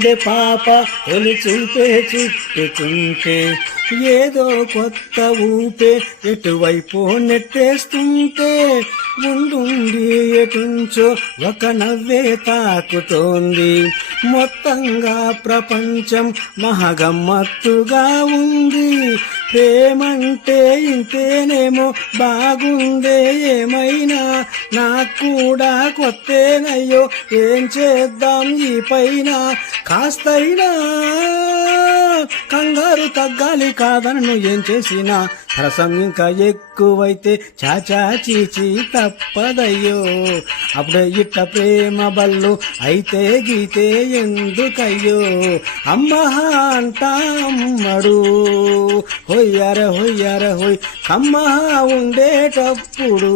గుండె పాప తొలి చూపే చుట్టుకుంటే ఏదో కొత్త ఊపే ఎటువైపు నెట్టేస్తుంటే ముందుండి ఎటుంచో ఒక నవ్వే తాకుతోంది. మొత్తంగా ప్రపంచం మహగమ్మత్తుగా ఉంది. ప్రేమంటే ఇంతేనేమో బాగుందే ఏమైనా నాకు కూడా కొత్తేనయ్యో ఏం చేద్దాం ఈ పైన కాస్తైనా కంగారు తగ్గాలి కాదనను ఏం చేసినా రసం ఇంకా ఎక్కువైతే చాచా చీచి తప్పదయ్యో అప్పుడే ఇట్ట ప్రేమ బల్లు అయితే గీతే ఎందుకయ్యో అమ్మహ అంటా అమ్మడు హొయ్యార హొయ్యార హొయ్ కమ్మహ ఉండేటప్పుడు